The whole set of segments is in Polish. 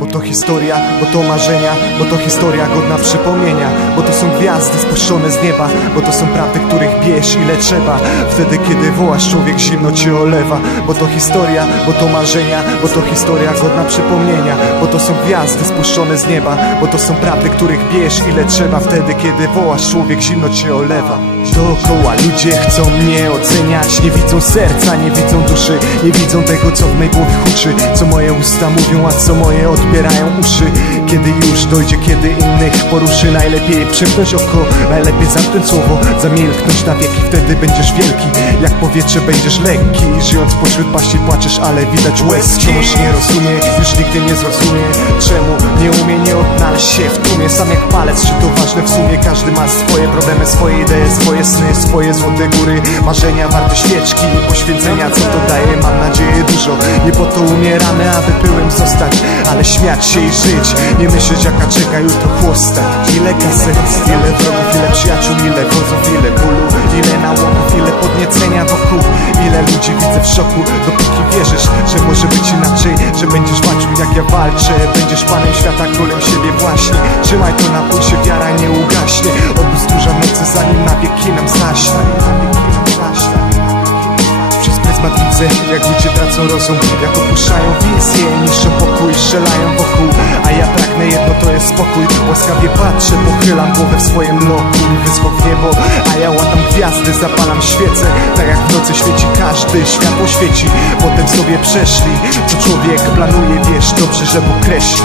Bo to historia, bo to marzenia Bo to historia godna przypomnienia. Bo to są gwiazdy spuszczone z nieba Bo to są prawdy, których bierz ile trzeba. Wtedy kiedy wołasz człowiek zimno cię olewa. Bo to historia, bo to marzenia Bo to historia godna przypomnienia. Bo to są gwiazdy spuszczone z nieba Bo to są prawdy, których bierz ile trzeba. Wtedy kiedy wołasz człowiek zimno cię olewa Dookoła ludzie chcą mnie oceniać. Nie widzą serca, nie widzą duszy. Nie widzą tego co w mej głowie huczy. Co moje usta mówią, a co moje odbierają uszy. Kiedy już dojdzie, kiedy innych poruszy Najlepiej przymknąć oko, najlepiej zamknąć słowo Zamilknąć na wieki, wtedy będziesz wielki. Jak powietrze będziesz lekki. Żyjąc pośród paści płaczesz, ale widać łez. Wciąż nie rozumie, nigdy nie zrozumie Czemu nie umie nie odnaleźć się w tłumie. Sam jak palec, czy to ważne w sumie? Każdy ma swoje problemy, swoje idee, swoje sny Swoje złote góry, marzenia warte świeczki Poświęcenia, co to daje, mam nadzieję dużo Nie po to umieramy, aby pyłem zostać Ale śmiać się i żyć, nie myśleć jaka czeka jutro chłosta. Ile kaset, ile wrogów, ile przyjaciół, ile wodzów, ile bólu Ile nałogów, ile podniecenia wokół. Ile ludzi widzę w szoku, dopóki wierzysz Że może być inaczej, że będziesz walczył jak ja walczę? Będziesz panem świata, królem siebie właśnie. Trzymaj to na pulsie, wiara nie ugaśnie. Obóz duża nocy, zanim Na wieki nam zaśnie. Przez pryzmat widzę, jak ludzie tracą rozum Jak opuszczają wizję, niszczą pokój, strzelają wokół. A ja pragnę jedno, to jest spokój. Łaskawie patrzę, pochylam głowę w swoim loku Wysoko w niebo, a ja łatam gwiazdy Zapalam świecę, tak jak w nocy świeci każdy Światło świeci, potem sobie przeszli Co człowiek planuje, wiesz dobrze, że Bóg kreśli.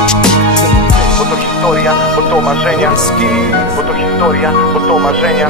Bo to historia, bo to marzenia. Bo to historia, bo to marzenia